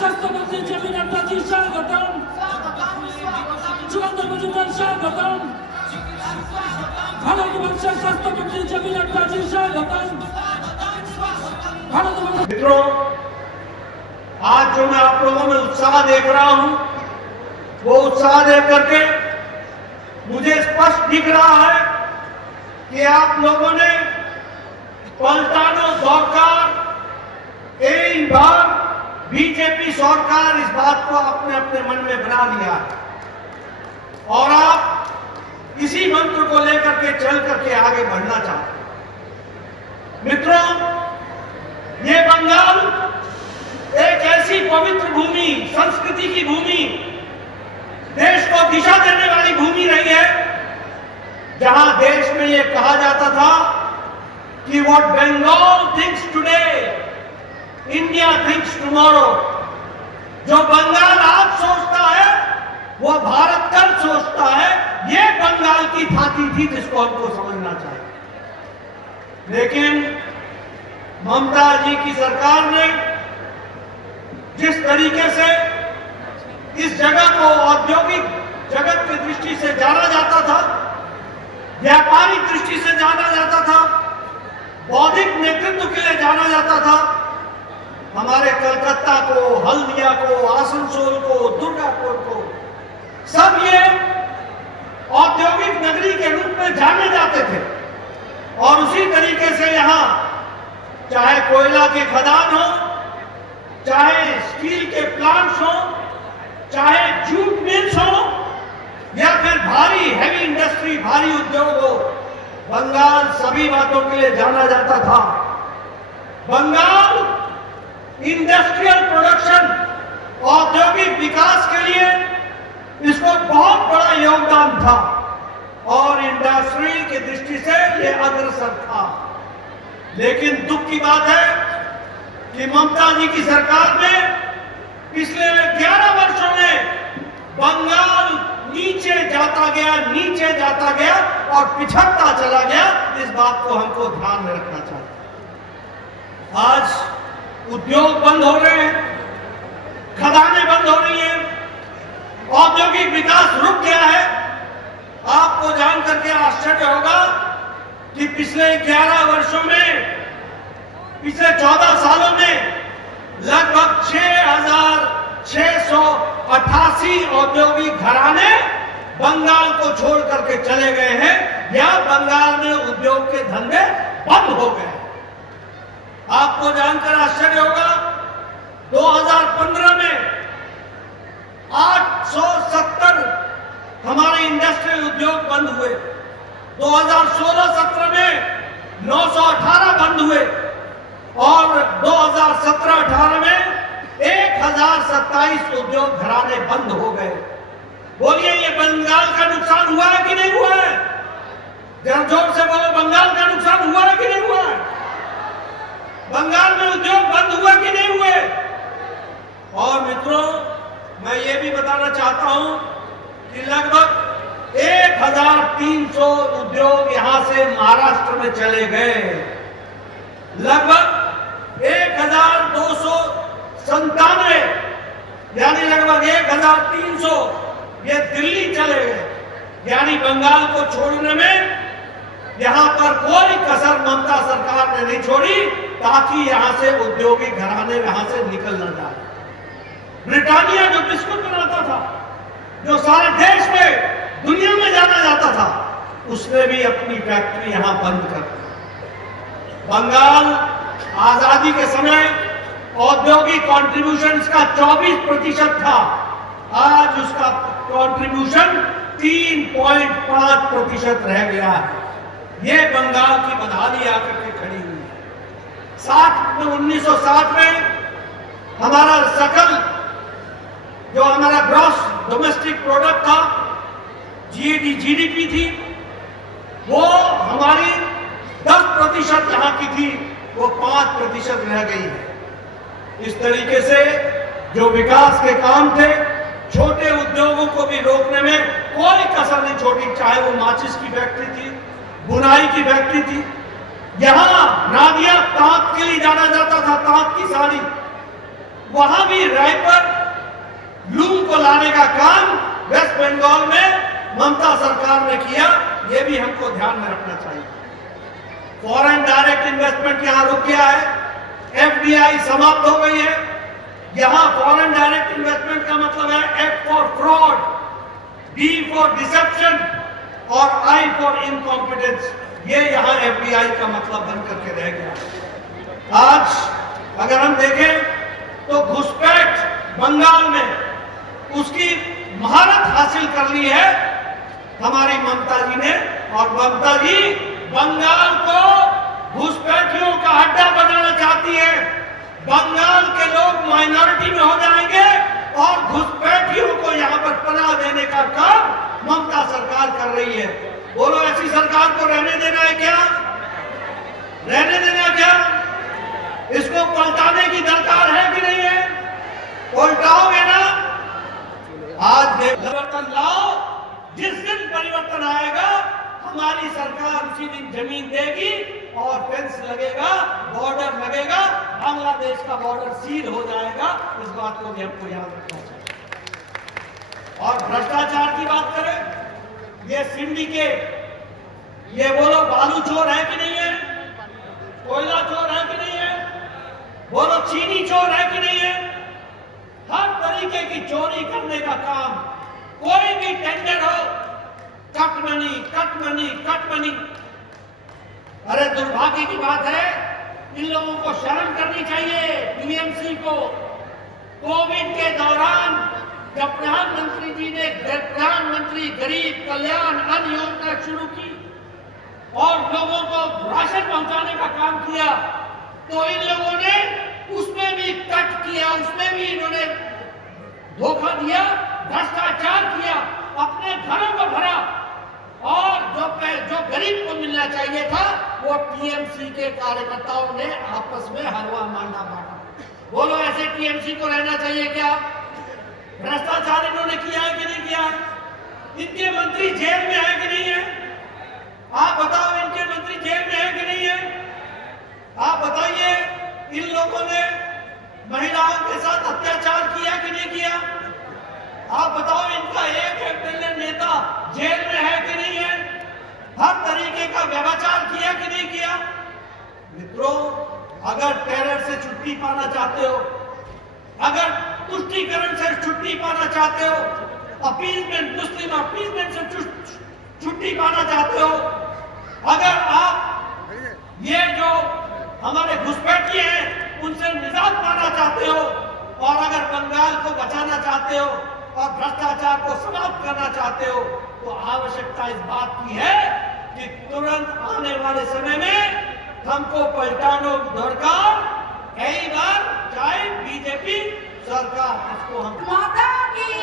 স্বাস্থ্যমন্ত্রী জেপি নাড্ডাজি স্বাগতম। চূড়ান্ত মজুমদার স্বাগতম। ভারতবর্ষের স্বাস্থ্যমন্ত্রী জেপি নাড্ডাজি স্বাগতম। मित्रों, आज जो मैं आप लोगों में उत्साह देख रहा हूं, वो उत्साह देख करके मुझे स्पष्ट दिख रहा है कि आप लोगों ने पलटानो दौड़कर एक बार बीजेपी सरकार इस बात को अपने अपने मन में बना लिया और आप इसी मंत्र को लेकर के चल करके आगे बढ़ना चाहते हैं। मित्रों, ये बंगाल एक ऐसी पवित्र भूमि, संस्कृति की भूमि, देश को दिशा देने वाली भूमि रही है, जहां देश में ये कहा जाता था कि what Bengal thinks today India thinks tomorrow. जो बंगाल आज सोचता है वो भारत कल सोचता है। ये बंगाल की थाती थी जिसको हमको समझना चाहिए। लेकिन ममता जी की सरकार ने जिस तरीके से इस जगह को औद्योगिक जगत की दृष्टि से जाना जाता था, व्यापारिक दृष्टि से जाना जाता था, बौद्धिक नेतृत्व के लिए जाना जाता था, हमारे कलकत्ता को, हल्दिया को, आसनसोल को, दुर्गापुर को, सब ये औद्योगिक नगरी के रूप में जाने जाते थे। और उसी तरीके से यहां चाहे कोयला के खदान हो, चाहे स्टील के प्लांट्स हो, चाहे जूट मिल्स हो, या फिर भारी हैवी इंडस्ट्री, भारी उद्योग हो, बंगाल सभी बातों के लिए जाना जाता था। बंगाल इंडस्ट्रियल प्रोडक्शन, औद्योगिक विकास के लिए इसको बहुत बड़ा योगदान था और इंडस्ट्री की दृष्टि से यह अग्रसर था। लेकिन दुख की बात है कि ममता जी की सरकार ने पिछले 11 वर्षों में बंगाल नीचे जाता गया और पिछड़ता चला गया। इस बात को हमको ध्यान में रखना चाहिए। आज उद्योग बंद हो रहे हैं, खदानें बंद हो रही हैं, औद्योगिक विकास रुक गया है। आपको जान करके आश्चर्य होगा कि पिछले 11 वर्षों में, पिछले 14 सालों में लगभग 6,688 औद्योगिक घराने बंगाल को छोड़ करके चले गए हैं या बंगाल में उद्योग के धंधे बंद हो गए। आपको जानकर आश्चर्य होगा 2015 में 870 हमारे इंडस्ट्रियल उद्योग बंद हुए, 2016-17 में 918 बंद हुए और 2017-18 में 1027 उद्योग घराने बंद हो गए। बोलिए, ये बंगाल का नुकसान हुआ है कि नहीं हुआ है? जरा जोर से बोलो, बंगाल का नुकसान हुआ है कि नहीं हुआ है? बंगाल में उद्योग बंद हुआ कि नहीं हुए? और मित्रों, मैं ये भी बताना चाहता हूं कि लगभग 1300 उद्योग यहां से महाराष्ट्र में चले गए। लगभग 1297 यानी लगभग 1300 ये दिल्ली चले गए। यानी बंगाल को छोड़ने में यहां पर कोई कसर ममता सरकार ने नहीं छोड़ी ताकि यहां से औद्योगिक घराने यहां से निकल न जाए। ब्रिटानिया जो बिस्कुट बनाता था, जो सारे देश में, दुनिया में जाना जाता था, उसने भी अपनी फैक्ट्री यहां बंद कर दी। बंगाल आजादी के समय औद्योगिक कॉन्ट्रीब्यूशंस का 24% था। आज उसका कॉन्ट्रीब्यूशन 3.5% रह गया है। यह बंगाल की बदहाली आकर के खड़ी हुई है। 1960 में हमारा सकल जो हमारा ग्रॉस डोमेस्टिक प्रोडक्ट था, जीडीपी थी, वो हमारी 10% यहाँ की थी, वो 5% रह गई है। इस तरीके से जो विकास के काम थे, छोटे उद्योगों को भी रोकने में कोई कसर नहीं छोड़ी। चाहे वो माचिस की फैक्ट्री थी, बुनाई की फैक्ट्री थी, यहाँ नादिया तांत के लिए जाना जाता था, तांत की साड़ी, वहां भी रैपर लूम को लाने का काम वेस्ट बंगाल में ममता सरकार ने किया। यह भी हमको ध्यान में रखना चाहिए। फॉरेन डायरेक्ट इन्वेस्टमेंट यहां रुक गया है, एफडीआई समाप्त हो गई है। यहां फॉरेन डायरेक्ट इन्वेस्टमेंट का मतलब है F for fraud, D for deception और आई फॉर इनकॉम्पिटेंस। ये यहां एफडीआई का मतलब बन करके रह गया। आज अगर हम देखें तो घुसपैठ बंगाल में उसकी महारत हासिल कर ली है हमारी ममता जी ने। और ममता जी बंगाल को घुसपैठियों का अड्डा बनाना चाहती है। बंगाल के लोग माइनॉरिटी में हो जाएंगे और घुसपैठियों को यहां पर पनाह देने का काम ममता सरकार कर रही है। बोलो, ऐसी सरकार को रहने देना है क्या? रहने देना क्या? इसको पलटाने की दरकार है कि नहीं है? पलटाओगे ना? आज परिवर्तन लाओ। जिस दिन परिवर्तन आएगा हमारी सरकार उसी दिन जमीन देगी और फेंस लगेगा, बॉर्डर लगेगा, बांग्लादेश का बॉर्डर सील हो जाएगा। इस बात को भी हमको याद रखना चाहिए। और भ्रष्टाचार की बात करें, ये सिंडिकेट, ये बोलो बालू चोर है कि नहीं है? कोयला चोर है कि नहीं है? बोलो चीनी चोर है कि नहीं है? हर तरीके की चोरी करने का काम, कोई भी टेंडर हो, cut money, cut money, cut money. अरे दुर्भाग्य की बात है, इन लोगों को शर्म करनी चाहिए। टीएमसी को कोविड के दौरान जब प्रधानमंत्री जी ने प्रधानमंत्री गरीब कल्याण अन्न योजना शुरू की और लोगों को राशन पहुंचाने का काम किया, तो इन लोगों ने उसमें भी कट किया, उसमें भी इन्होंने धोखा दिया, भ्रष्टाचार किया, अपने घरों को भरा और जो गरीब को मिलना चाहिए था वो टीएमसी के कार्यकर्ताओं ने आपस में हलवा मांडा बांटा। बोलो, ऐसे टीएमसी को रहना चाहिए क्या? भ्रष्टाचार इन्होंने किया है कि नहीं किया है? इनके मंत्री जेल में है कि नहीं है? आप बताओ, इनके मंत्री जेल में है कि नहीं है? आप बताइए, इन लोगों ने महिलाओं के साथ अत्याचार किया कि नहीं किया? आप बताओ, इनका एक एमएलए नेता जेल में है कि नहीं है? हर तरीके का व्यभिचार किया कि नहीं किया? मित्रों, अगर टेरर से छुट्टी पाना चाहते हो, अगर तुष्टीकरण से छुट्टी पाना चाहते हो, अपीलमेंट, मुस्लिम अपीलमेंट से छुट्टी पाना चाहते हो, अगर आप ये जो हमारे घुसपैठी हैं उनसे निजात पाना चाहते हो, और अगर बंगाल को बचाना चाहते हो और भ्रष्टाचार को समाप्त करना चाहते हो, तो आवश्यकता इस बात की है कि तुरंत आने वाले समय में हमको पलटानो दरकार। कई बार चाहे बीजेपी सरकार, इसको हम माता की